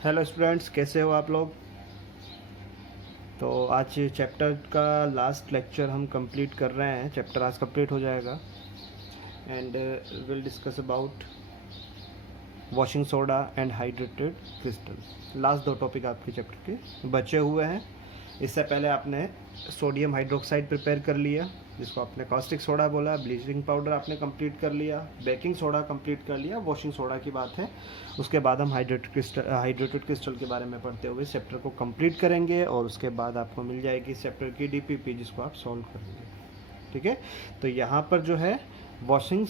Hello students, कैसे हो आप लोग। तो आज चैप्टर का लास्ट लेक्चर हम कंप्लीट कर रहे हैं। चैप्टर आज कंप्लीट हो जाएगा and will discuss about washing soda and hydrated crystal. Last दो टॉपिक आपके चैप्टर के बचे हुए हैं। इससे पहले आपने सोडियम हाइड्रोक्साइड प्रिपेयर कर लिया, जिसको आपने कॉस्टिक सोडा बोला। ब्लीचिंग पाउडर आपने कंप्लीट कर लिया, बेकिंग सोडा कंप्लीट कर लिया, वॉशिंग सोडा की बात है। उसके बाद हम हाइड्रेटेड क्रिस्टल के बारे में पढ़ते हुए चैप्टर को कंप्लीट करेंगे और उसके बाद आपको मिल जाएगी चैप्टर की डीपीपी, जिसको आप सॉल्व करेंगे। ठीक है, तो यहाँ पर जो है वॉशिंग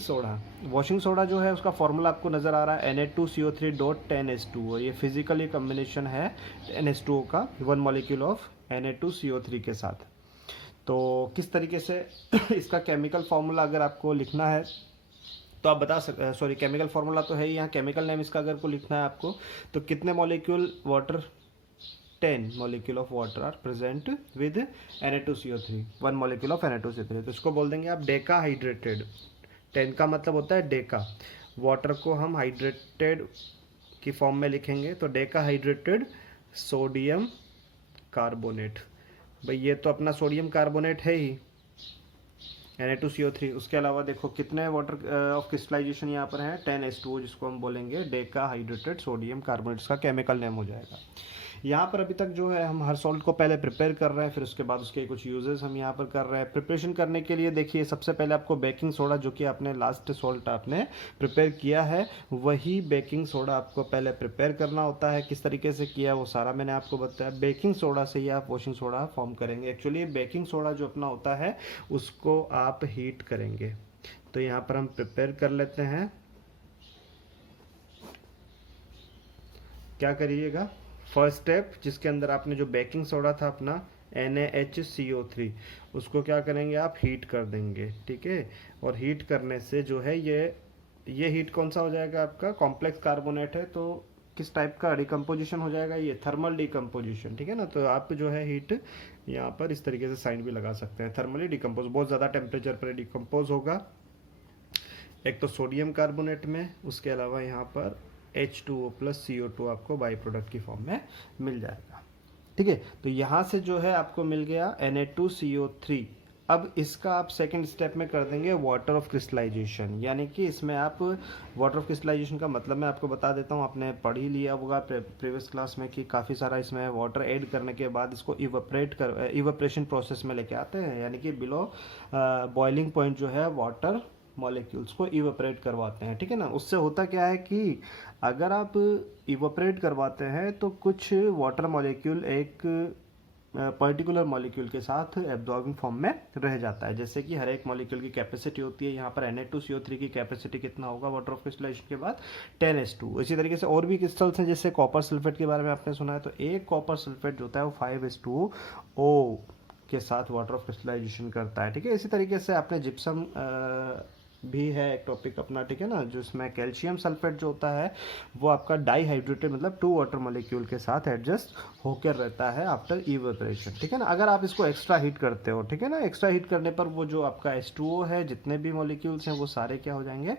सोडा जो है उसका फॉर्मूला आपको नज़र आ रहा है Na2CO3.10H2O। ये फिजिकली कम्बिनेशन है NH2O का 1 मॉलिक्यूल ऑफ Na2CO3 के साथ। तो किस तरीके से इसका केमिकल फार्मूला अगर आपको लिखना है तो आप बता सकते, सॉरी केमिकल फार्मूला तो है ही यहाँ, केमिकल नेम इसका अगर को लिखना है आपको, तो कितने molecule water 10 molecule of water are present with Na2CO3, 1 molecule of Na2CO3। तो इसको बोल देंगे आप डेका हाइड्रेटेड। 10 का मतलब होता है डेका। वाटर को हम हाइड्रेटेड की फॉर्म में लिखेंगे तो डेका हाइड्रेटेड सोडियम कार्बोनेट। भाई ये तो अपना सोडियम कार्बोनेट है ही, Na2CO3। उसके अलावा देखो कितने वाटर ऑफ क्रिस्टलाइजेशन यहाँ पर है 10H2O, जिसको हम बोलेंगे डेका हाइड्रेटेड सोडियम कार्बोनेट। इसका केमिकल नेम हो जाएगा। यहाँ पर अभी तक जो है हम हर सॉल्ट को पहले प्रिपेयर कर रहे हैं, फिर उसके बाद उसके कुछ यूजेस हम यहाँ पर कर रहे हैं। प्रिपरेशन करने के लिए देखिए सबसे पहले आपको बेकिंग सोडा, जो कि आपने लास्ट सॉल्ट आपने प्रिपेयर किया है, वही बेकिंग सोडा आपको पहले प्रिपेयर करना होता है। किस तरीके से किया वो सारा मैंने आपको बताया। बेकिंग सोडा से ही आप वॉशिंग सोडा फॉर्म करेंगे। एक्चुअली बेकिंग सोडा जो अपना होता है उसको आप हीट करेंगे। तो यहाँ पर हम प्रिपेयर कर लेते हैं। क्या करिएगा, फर्स्ट स्टेप जिसके अंदर आपने जो बेकिंग सोडा था अपना NaHCO3, उसको क्या करेंगे आप हीट कर देंगे। ठीक है, और हीट करने से जो है ये हीट कौन सा हो जाएगा आपका, कॉम्प्लेक्स कार्बोनेट है तो किस टाइप का डिकम्पोजिशन हो जाएगा, ये थर्मल डिकम्पोजिशन। ठीक है ना, तो आप जो है हीट यहाँ पर इस तरीके से साइन भी लगा सकते हैं, थर्मली डिकम्पोज। बहुत ज़्यादा टेम्परेचर पर डिकम्पोज होगा, एक तो सोडियम कार्बोनेट में, उसके अलावा यहाँ पर H2O प्लस CO2 आपको बाई प्रोडक्ट की फॉर्म में मिल जाएगा। ठीक है, तो यहाँ से जो है आपको मिल गया Na2CO3। अब इसका आप सेकंड स्टेप में कर देंगे वाटर ऑफ क्रिस्टलाइजेशन, यानी कि इसमें आप वाटर ऑफ क्रिस्टलाइजेशन का मतलब मैं आपको बता देता हूँ। आपने पढ़ ही लिया होगा प्रीवियस क्लास में कि काफ़ी सारा इसमें वाटर ऐड करने के बाद इसको इवेपरेशन प्रोसेस में लेके आते हैं, यानी कि बिलो बॉइलिंग पॉइंट जो है वाटर मॉलिक्यूल्स को इवेपरेट करवाते हैं। ठीक है ना, उससे होता क्या है कि अगर आप इवेपरेट करवाते हैं तो कुछ वाटर मॉलिक्यूल एक पर्टिकुलर मॉलिक्यूल के साथ एब्जॉर्बिंग फॉर्म में रह जाता है। जैसे कि हर एक मॉलिक्यूल की कैपेसिटी होती है, यहाँ पर Na2CO3 की कैपेसिटी कितना होगा वाटर ऑफ क्रिस्टलाइजेशन के बाद 10H2। इसी तरीके से और भी क्रिस्टल्स हैं, जैसे कॉपर सल्फेट के बारे में आपने सुना है, तो एक कॉपर सल्फेट जो होता है वो 5H2O के साथ वाटर ऑफ क्रिस्टलाइजेशन करता है। ठीक है, इसी तरीके से आपने जिप्सम भी है एक टॉपिक अपना। ठीक है ना, जो इसमें कैल्शियम सल्फेट जो होता है वो आपका डाईहाइड्रेटेड मतलब 2 वाटर मॉलिक्यूल के साथ एडजस्ट होकर रहता है आफ्टर इवेपरेशन। ठीक है ना, अगर आप इसको एक्स्ट्रा हीट करते हो, ठीक है ना, एक्स्ट्रा हीट करने पर वो जो आपका H2O है, जितने भी मॉलिक्यूल्स हैं वो सारे क्या हो जाएंगे,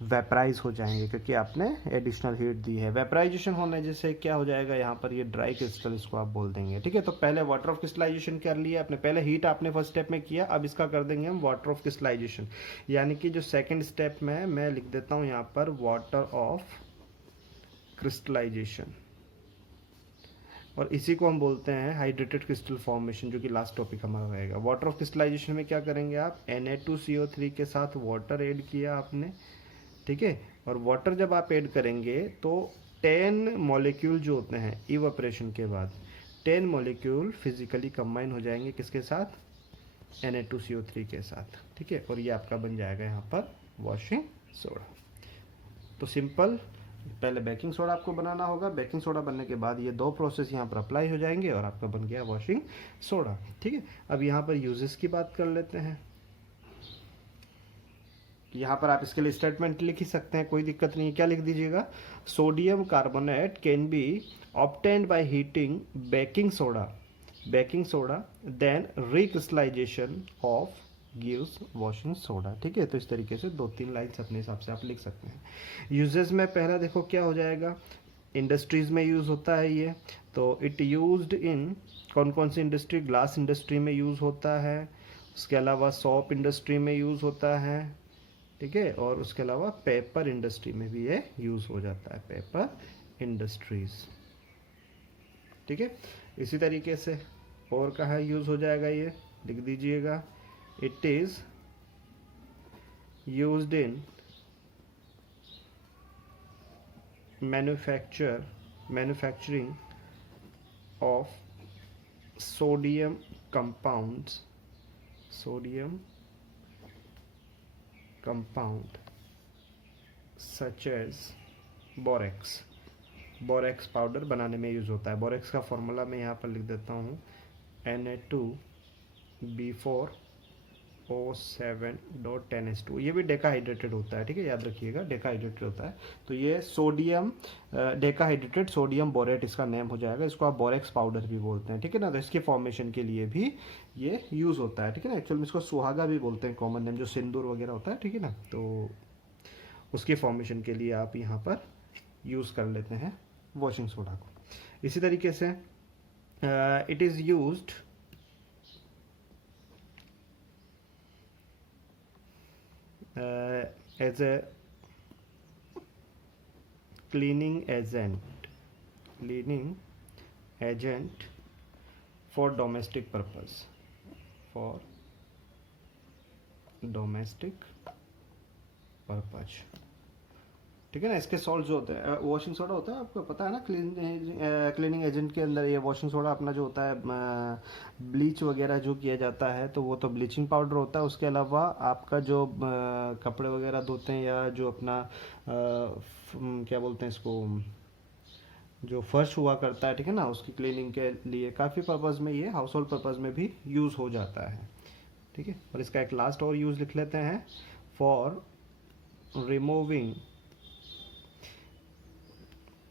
वेपराइज हो जाएंगे, क्योंकि आपने एडिशनल हीट दी है। वेपराइजेशन होने जैसे क्या हो जाएगा, यहाँ पर ये ड्राई क्रिस्टल इसको आप बोल देंगे। ठीक है, तो पहले वाटर ऑफ क्रिस्टलाइजेशन कर लिया आपने, पहले हीट आपने फर्स्ट स्टेप में किया, अब इसका कर देंगे हम वाटर ऑफ क्रिस्टलाइजेशन। यानी कि जो सेकंड स्टेप में मैं लिख देता हूँ यहाँ पर वाटर ऑफ क्रिस्टलाइजेशन, और इसी को हम बोलते हैं हाइड्रेटेड क्रिस्टल फॉर्मेशन, जो कि लास्ट टॉपिक हमारा रहेगा। वाटर ऑफ क्रिस्टलाइजेशन में क्या करेंगे आप, Na2CO3 के साथ वाटर ऐड किया आपने। ठीक है, और वाटर जब आप ऐड करेंगे तो 10 मॉलिक्यूल जो होते हैं इवेपरेशन के बाद 10 मॉलिक्यूल फिजिकली कंबाइन हो जाएंगे किसके साथ, Na2CO3 के साथ। ठीक है, और ये आपका बन जाएगा यहाँ पर वॉशिंग सोडा। तो सिंपल, पहले बेकिंग सोडा आपको बनाना होगा, बेकिंग सोडा बनने के बाद ये दो प्रोसेस यहाँ पर अप्लाई हो जाएंगे और आपका बन गया वॉशिंग सोडा। ठीक है, अब यहाँ पर यूजेस की बात कर लेते हैं। यहाँ पर आप इसके लिए स्टेटमेंट लिख ही सकते हैं, कोई दिक्कत नहीं है। क्या लिख दीजिएगा, sodium carbonate can be obtained by heating baking soda then recrystallisation of gives washing soda. ठीक है, तो इस तरीके से 2-3 लाइन्स अपने हिसाब से आप लिख सकते हैं। यूजेस में पहला देखो क्या हो जाएगा, इंडस्ट्रीज़ में यूज़ होता है ये। तो इट यूज्ड इन कौन कौन सी इंडस्ट्री, ग्लास इंडस्ट्री में यूज़ होता है, उसके अलावा सॉप इंडस्ट्री में यूज़ होता है, ठीक है, और उसके अलावा पेपर इंडस्ट्री में भी ये यूज़ हो जाता है, पेपर इंडस्ट्रीज, ठीक है। इसी तरीके से और कहाँ यूज़ हो जाएगा ये, लिख दीजिएगा, it is used in manufacturing of sodium compounds, sodium compound such as borax, borax powder बनाने में यूज़ होता है। बोरेक्स का फॉर्मूला मैं यहाँ पर लिख देता हूँ, Na2B4O7.10H2। ये भी डेकाहाइड्रेटेड होता है, ठीक है, याद रखिएगा डेकाहाइड्रेटेड होता है। तो ये सोडियम डेकाहाइड्रेटेड सोडियम बोरेट इसका नेम हो जाएगा, इसको आप बोरेक्स पाउडर भी बोलते हैं, ठीक है ना। तो इसके फॉर्मेशन के लिए भी ये यूज़ होता है, ठीक है ना। एक्चुअल में इसको सुहागा भी बोलते हैं, कॉमन नेम जो सिंदूर वगैरह होता है, ठीक है ना। तो उसके फॉर्मेशन के लिए आप यहाँ पर यूज़ कर लेते हैं वॉशिंग सोडा को। इसी तरीके से it is used as a cleaning agent for domestic purpose, for domestic purpose, ठीक है ना। इसके सॉल्ट जो होते हैं, वॉशिंग सोडा होता है, आपको पता है ना, क्लीनिंग एजेंट के अंदर ये वॉशिंग सोडा अपना जो होता है, ब्लीच वगैरह जो किया जाता है तो वो तो ब्लीचिंग पाउडर होता है। उसके अलावा आपका जो कपड़े वगैरह धोते हैं या जो अपना क्या बोलते हैं इसको, जो फर्श हुआ करता है, ठीक है ना, उसकी क्लीनिंग के लिए काफ़ी पर्पज़ में, ये हाउस होल्ड पर्पज़ में भी यूज़ हो जाता है, ठीक है। और इसका एक लास्ट और यूज़ लिख लेते हैं, for removing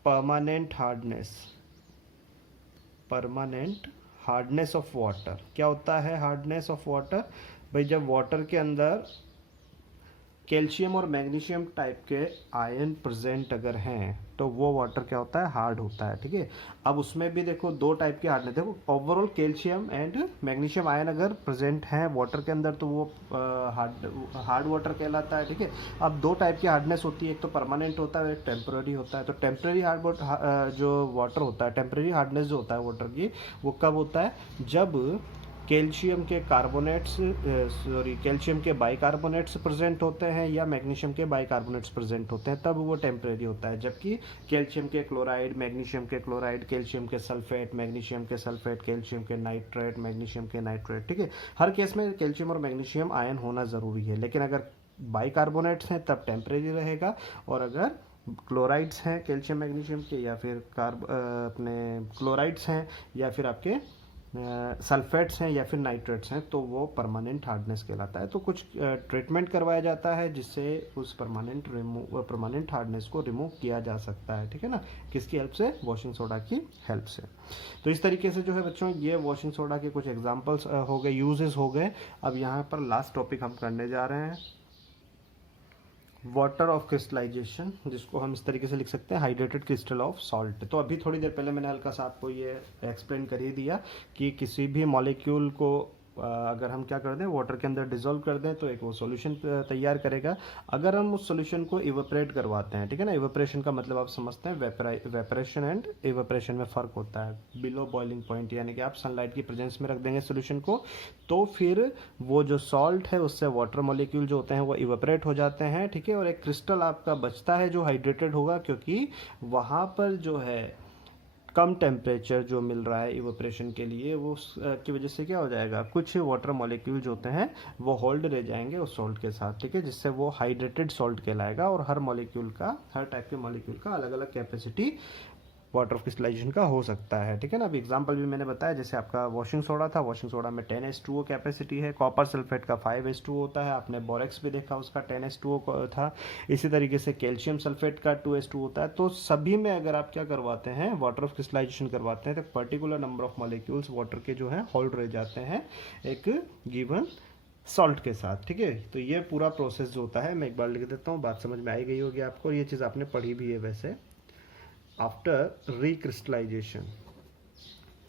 permanent hardness of water. क्या होता है हार्डनेस ऑफ वाटर? भाई जब वाटर के अंदर कैल्शियम और मैग्नीशियम टाइप के आयन प्रेजेंट अगर हैं तो वो वाटर क्या होता है, हार्ड होता है, ठीक है। अब उसमें भी देखो दो टाइप के हार्डनेस, देखो overall calcium and magnesium ion अगर प्रेजेंट हैं वाटर के अंदर तो वो हार्ड वाटर कहलाता है, ठीक है। अब दो टाइप की हार्डनेस होती है, एक तो परमानेंट होता है, एक टेम्पररी होता है। तो टेम्पररी जो वाटर होता है, टेम्पररी हार्डनेस जो होता है वाटर की, वो कब होता है, जब कैल्शियम के बाइकार्बोनेट्स प्रेजेंट होते हैं या मैग्नीशियम के बाइकार्बोनेट्स प्रेजेंट होते हैं, तब वो टेम्परेरी होता है। जबकि कैल्शियम के क्लोराइड, मैग्नीशियम के क्लोराइड, कैल्शियम के सल्फेट, मैग्नीशियम के सल्फेट, कैल्शियम के नाइट्रेट, मैग्नीशियम के नाइट्रेट, ठीक है, हर केस में कैल्शियम और मैग्नीशियम आयन होना ज़रूरी है। लेकिन अगर बाइकार्बोनेट्स हैं तब टेम्परेरी रहेगा, और अगर क्लोराइड्स हैं कैल्शियम मैग्नीशियम के, या फिर अपने क्लोराइड्स हैं, या फिर आपके सल्फेट्स हैं, या फिर नाइट्रेट्स हैं, तो वो परमानेंट हार्डनेस कहलाता है। तो कुछ ट्रीटमेंट करवाया जाता है जिससे उस परमानेंट हार्डनेस को रिमूव किया जा सकता है, ठीक है ना। किसकी हेल्प से? वॉशिंग सोडा की हेल्प से। तो इस तरीके से जो है बच्चों, ये वॉशिंग सोडा के कुछ एग्जाम्पल्स हो गए, यूजेस हो गए। अब यहाँ पर लास्ट टॉपिक हम करने जा रहे हैं, वाटर ऑफ क्रिस्टलाइजेशन, जिसको हम इस तरीके से लिख सकते हैं, हाइड्रेटेड क्रिस्टल ऑफ सॉल्ट। तो अभी थोड़ी देर पहले मैंने हल्का सा आपको ये एक्सप्लेन कर ही दिया कि किसी भी मॉलिक्यूल को अगर हम क्या कर दें, वाटर के अंदर डिसॉल्व कर दें तो एक वो सॉल्यूशन तैयार करेगा। अगर हम उस सॉल्यूशन को इवेपोरेट करवाते हैं, ठीक है ना, इवेपोरेशन का मतलब आप समझते हैं, वेपरेशन एंड इवेपोरेशन में फ़र्क होता है। बिलो बॉइलिंग पॉइंट यानी कि आप सनलाइट की प्रेजेंस में रख देंगे सॉल्यूशन को, तो फिर वो जो सॉल्ट है उससे वाटर मॉलिक्यूल जो होते हैं वो इवेपोरेट हो जाते हैं, ठीक है। और एक क्रिस्टल आपका बचता है जो हाइड्रेटेड होगा, क्योंकि वहाँ पर जो है कम टेम्परेचर जो मिल रहा है इवेपोरेशन के लिए, वो की वजह से क्या हो जाएगा, कुछ वाटर मॉलिक्यूल जो होते हैं वो होल्ड रह जाएंगे उस सॉल्ट के साथ, ठीक है, जिससे वो हाइड्रेटेड सॉल्ट कहलाएगा। और हर मॉलिक्यूल का, हर टाइप के मॉलिक्यूल का अलग अलग कैपेसिटी वाटर ऑफ क्रिस्टलाइजेशन का हो सकता है, ठीक है ना। अभी एग्जांपल भी मैंने बताया, जैसे आपका वॉशिंग सोडा था, वॉशिंग सोडा में 10H2O कैपेसिटी है, कॉपर सल्फेट का 5H2O होता है, आपने बोरेक्स भी देखा उसका 10H2O था। इसी तरीके से कैल्शियम सल्फेट का 2H2O होता है। तो सभी में अगर आप क्या करवाते हैं, वाटर ऑफ क्रिस्टलाइजेशन करवाते हैं, तो particular number of molecules water के जो है होल्ड रह जाते हैं एक गिवन सॉल्ट के साथ, ठीक है। तो ये पूरा प्रोसेस जो होता है, मैं एक बार लिख देता हूँ, बात समझ में आई गई होगी आपको, और ये चीज़ आपने पढ़ी भी है वैसे। After recrystallisation.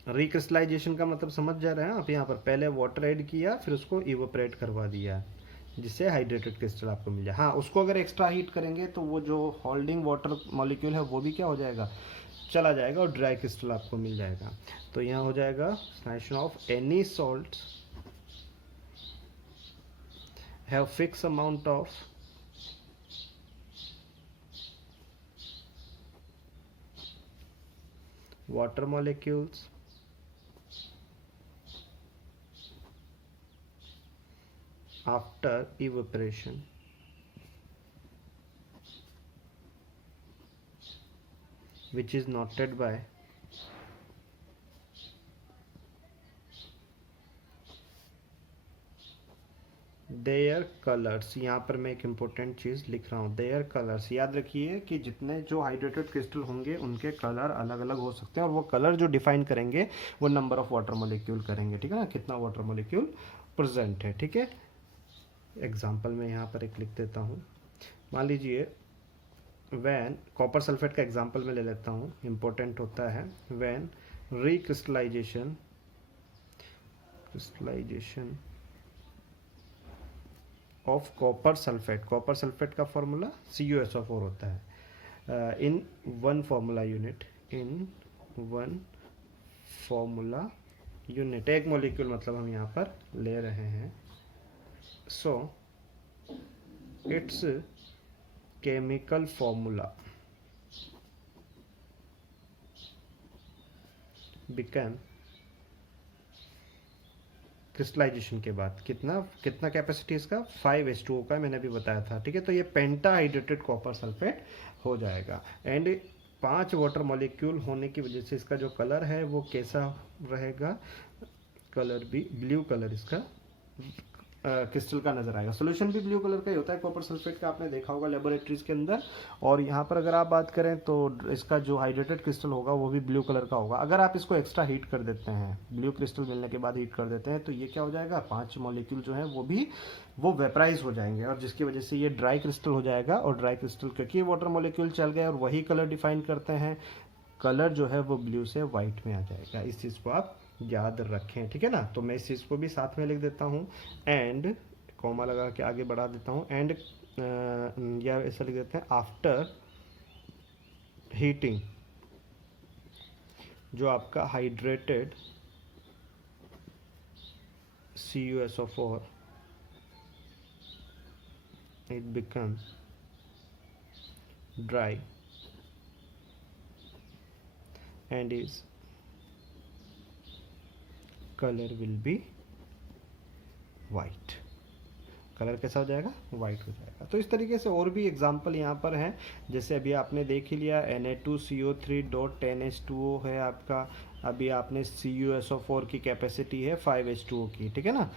रिक्रिस्टलाइजेशन का मतलब समझ जा रहे हैं आप, यहाँ पर पहले वाटर ऐड किया फिर उसको इवोपरेट करवा दिया जिससे हाइड्रेटेड क्रिस्टल आपको मिल जाए। हाँ, उसको अगर एक्स्ट्रा हीट करेंगे तो वो जो होल्डिंग वाटर मॉलिक्यूल है वो भी क्या हो जाएगा, चला जाएगा और ड्राई क्रिस्टल आपको मिल जाएगा। तो यहाँ हो जाएगा solution of any salt have fix amount of water molecules after evaporation which is noted by their colours. यहाँ पर मैं एक इम्पोर्टेंट चीज़ लिख रहा हूँ, देयर कलर्स। याद रखिए कि जितने जो हाइड्रेटेड क्रिस्टल होंगे उनके कलर अलग अलग हो सकते हैं और वो कलर जो डिफाइन करेंगे वो नंबर ऑफ वाटर मॉलिक्यूल करेंगे, ठीक है ना, कितना वाटर मॉलिक्यूल प्रेजेंट है, ठीक है। एग्जाम्पल में यहाँ पर एक लिख देता हूँ, मान लीजिए वैन कॉपर सल्फेट का एग्जाम्पल मैं ले लेता हूँ, इम्पोर्टेंट होता है। When recrystallisation of copper sulphate, copper sulphate का फॉर्मूला CuSO4 होता है, in one formula unit, in one formula unit, एक मॉलिक्यूल मतलब हम यहाँ पर ले रहे हैं। So it's chemical formula become, crystallisation के बाद कितना कितना कैपेसिटी इसका 5H2O का मैंने अभी बताया था, ठीक है। तो ये पेंटा हाइड्रेटेड कॉपर सल्फेट हो जाएगा एंड 5 वाटर मॉलिक्यूल होने की वजह से इसका जो कलर है वो कैसा रहेगा, कलर भी ब्लू कलर इसका क्रिस्टल का नजर आएगा। सोल्यूशन भी ब्लू कलर का ही होता है कॉपर सल्फेट का, आपने देखा होगा लेबोरेटरीज के अंदर। और यहाँ पर अगर आप बात करें तो इसका जो हाइड्रेटेड क्रिस्टल होगा वो भी ब्लू कलर का होगा। अगर आप इसको एक्स्ट्रा हीट कर देते हैं, ब्लू क्रिस्टल मिलने के बाद हीट कर देते हैं, तो ये क्या हो जाएगा, 5 मॉलिक्यूल जो है वो वेपराइज हो जाएंगे और जिसकी वजह से ये ड्राई क्रिस्टल हो जाएगा। और ड्राई क्रिस्टल क्योंकि वाटर मॉलिक्यूल चल गए और वही कलर डिफाइन करते हैं, कलर जो है वो ब्लू से वाइट में आ जाएगा। इस चीज़ को आप याद रखें, ठीक है ना। तो मैं इस चीज़ को भी साथ में लिख देता हूँ एंड कॉमा लगा के आगे बढ़ा देता हूँ एंड या ऐसा लिख देते हैं आफ्टर हीटिंग जो आपका hydrated CuSO4 it becomes dry and its color will be white, colour कैसा हो जाएगा, वाइट हो जाएगा। तो इस तरीके से और भी एग्जांपल यहाँ पर हैं, जैसे अभी आपने देख ही लिया Na2CO3.10H2O है आपका, अभी आपने CuSO4 की कैपेसिटी है 5H2O की, ठीक है ना,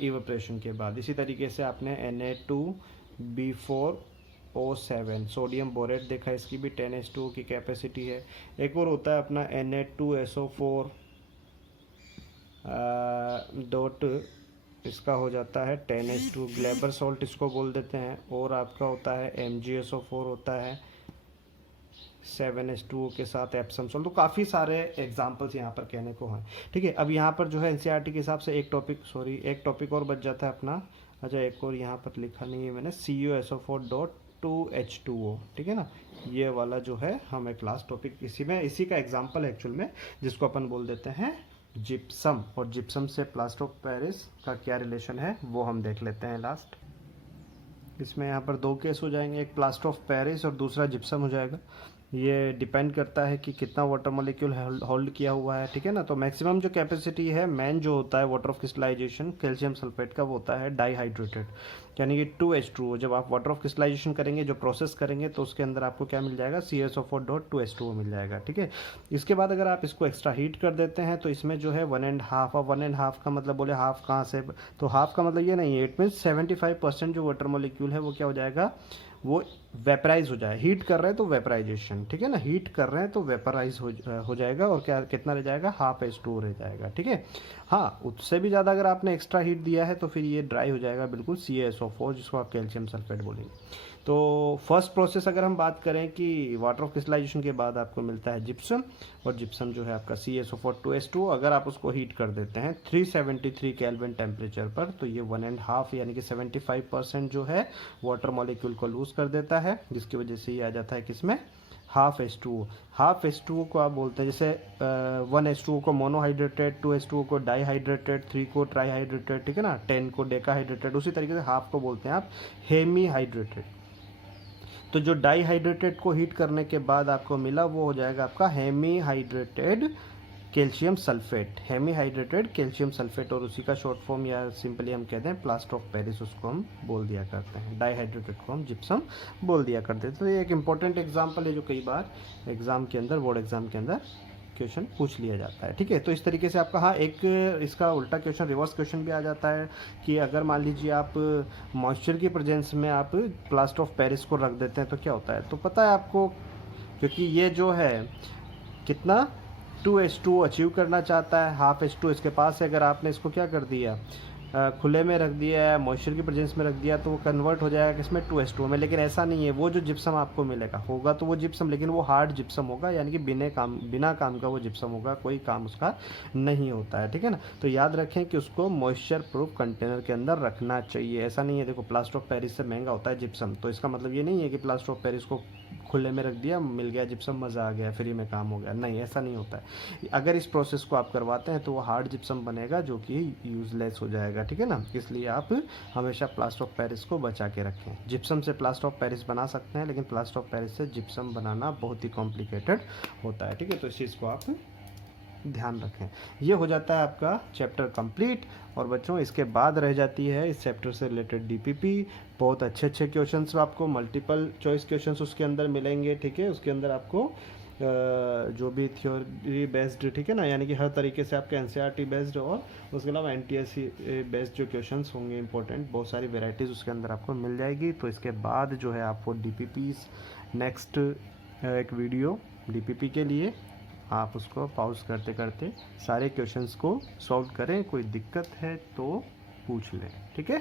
इवेपोरेशन के बाद। इसी तरीके से आपने Na2B4O7 सोडियम बोरेट देखा, इसकी भी 10H2O की कैपेसिटी है। एक और होता है अपना Na2SO4 डॉट, इसका हो जाता है 10H2 ग्लेबर सॉल्ट इसको बोल देते हैं। और आपका होता है MgSO4 होता है 7H2O के साथ एप्सम सॉल्ट। तो काफ़ी सारे एग्जांपल्स यहाँ पर कहने को हैं, ठीक है। अब यहाँ पर जो है NCERT के हिसाब से एक टॉपिक और बच जाता है अपना। अच्छा, एक और यहाँ पर लिखा नहीं है मैंने, CuSO4.2H2O, ठीक है ना, ये वाला जो है हमें क्लास टॉपिक इसी का एग्जाम्पल है एक्चुअल में, जिसको अपन बोल देते हैं जिप्सम। और जिप्सम से प्लास्टर ऑफ पेरिस का क्या रिलेशन है वो हम देख लेते हैं लास्ट। इसमें यहाँ पर 2 केस हो जाएंगे, एक प्लास्टर ऑफ पेरिस और दूसरा जिप्सम हो जाएगा। ये डिपेंड करता है कि कितना वाटर मॉलिक्यूल होल्ड किया हुआ है, ठीक है ना। तो मैक्सिमम जो कैपेसिटी है मेन जो होता है water of crystallisation calcium sulphate का, वो होता है डाईहाइड्रेटेड, यानी कि 2H2O। जब आप वाटर ऑफ क्रिस्टलाइजेशन करेंगे, जो प्रोसेस करेंगे, तो उसके अंदर आपको क्या मिल जाएगा, CuSO4.2H2O मिल जाएगा, ठीक है। इसके बाद अगर आप इसको एक्स्ट्रा हीट कर देते हैं तो इसमें जो है 1.5, और 1.5 का मतलब बोले हाफ कहाँ से, तो हाफ का मतलब ये नहीं है, इट मीन्स 75% जो वाटर मॉलिक्यूल है वो क्या हो जाएगा, वो वेपराइज हो जाए। हीट कर रहे हैं तो वेपराइजेशन, ठीक है ना, हीट कर रहे हैं तो वेपराइज हो जाएगा और क्या कितना रह जाएगा, हाफ H2O रह जाएगा, ठीक है। हाँ, उससे भी ज़्यादा अगर आपने एक्स्ट्रा हीट दिया है तो फिर ये ड्राई हो जाएगा बिल्कुल, CaSO4, जिसको आप कैल्शियम सल्फेट बोलेंगे। तो फर्स्ट प्रोसेस अगर हम बात करें कि वाटर ऑफ क्रिस्टलाइजेशन के बाद आपको मिलता है जिप्सम, और जिप्सम जो है आपका CaSO4 अगर आप उसको हीट कर देते हैं 373 केल्विन टेम्परेचर पर, तो ये 1.5 यानी कि 75% जो है वाटर मॉलिक्यूल को लूज कर देता है, जिसकी वजह से ये आ जाता है किसमें, हाफ H2O। हाफ H2O को आप बोलते हैं जैसे 1H2O को मोनोहाइड्रेटेड, 2H2O को डाईहाइड्रेटेड, 3 को ट्राईहाइड्रेटेड, ठीक है ना, 10 को डेकाहाइड्रेटेड, उसी तरीके से हाफ को बोलते हैं आप हेमी हाइड्रेटेड। तो जो डाईहाइड्रेटेड को हीट करने के बाद आपको मिला वो हो जाएगा आपका hemi hydrated calcium sulphate, hemi hydrated calcium sulphate, और उसी का शॉर्ट फॉर्म या सिंपली हम कहते हैं प्लास्टर ऑफ पेरिस, उसको हम बोल दिया करते हैं। डाईहाइड्रेटेड को हम जिप्सम बोल दिया करते हैं। तो ये एक इंपॉर्टेंट एग्जांपल है जो कई बार एग्जाम के अंदर, बोर्ड एग्जाम के अंदर क्वेश्चन पूछ लिया जाता है, ठीक है। तो इस तरीके से आपका, हाँ, एक इसका उल्टा क्वेश्चन, रिवर्स क्वेश्चन भी आ जाता है कि अगर मान लीजिए आप मॉइस्चर की प्रेजेंस में आप प्लास्टर ऑफ पेरिस को रख देते हैं तो क्या होता है। तो पता है आपको, क्योंकि ये जो है कितना 2H2O अचीव करना चाहता है, हाफ H2 इसके पास है, अगर आपने इसको क्या कर दिया, खुले में रख दिया है, मॉइस्चर की प्रेजेंस में रख दिया, तो वो कन्वर्ट हो जाएगा किसमें, 2H2O में। लेकिन ऐसा नहीं है, वो जो जिप्सम आपको मिलेगा होगा तो वो जिप्सम, लेकिन वो हार्ड जिप्सम होगा, यानी कि बिना काम का वो जिप्सम होगा, कोई काम उसका नहीं होता है, ठीक है ना। तो याद रखें कि उसको मॉइस्चर प्रूफ कंटेनर के अंदर रखना चाहिए। ऐसा नहीं है, देखो प्लास्टर ऑफ पेरिस से महंगा होता है जिप्सम, तो इसका मतलब ये नहीं है कि प्लास्टर ऑफ पेरिस को खुले में रख दिया, मिल गया जिप्सम, मज़ा आ गया, फ्री में काम हो गया, नहीं, ऐसा नहीं होता है। अगर इस प्रोसेस को आप करवाते हैं तो वो हार्ड जिप्सम बनेगा जो कि यूज़लेस हो जाएगा, ठीक है ना। इसलिए आप हमेशा प्लास्टर ऑफ पेरिस को बचा के रखें। जिप्सम से प्लास्टर ऑफ पेरिस बना सकते हैं, लेकिन प्लास्टर ऑफ पेरिस से जिप्सम बनाना बहुत ही कॉम्प्लिकेटेड होता है, ठीक है। तो इस चीज़ को आप ध्यान रखें। ये हो जाता है आपका चैप्टर कंप्लीट। और बच्चों, इसके बाद रह जाती है इस चैप्टर से रिलेटेड DPP। बहुत अच्छे अच्छे क्वेश्चंस आपको, मल्टीपल चॉइस क्वेश्चंस उसके अंदर मिलेंगे, ठीक है। उसके अंदर आपको जो भी थ्योरी बेस्ड, ठीक है ना, यानी कि हर तरीके से आपके NCERT बेस्ड, और उसके अलावा NTSC बेस्ड जो क्वेश्चंस होंगे इंपॉर्टेंट, बहुत सारी वेराइटीज़ उसके अंदर आपको मिल जाएगी। तो इसके बाद जो है आपको DPPs नेक्स्ट एक वीडियो DPP के लिए, आप उसको पॉज करते करते सारे क्वेश्चंस को सॉल्व करें। कोई दिक्कत है तो पूछ लें, ठीक है।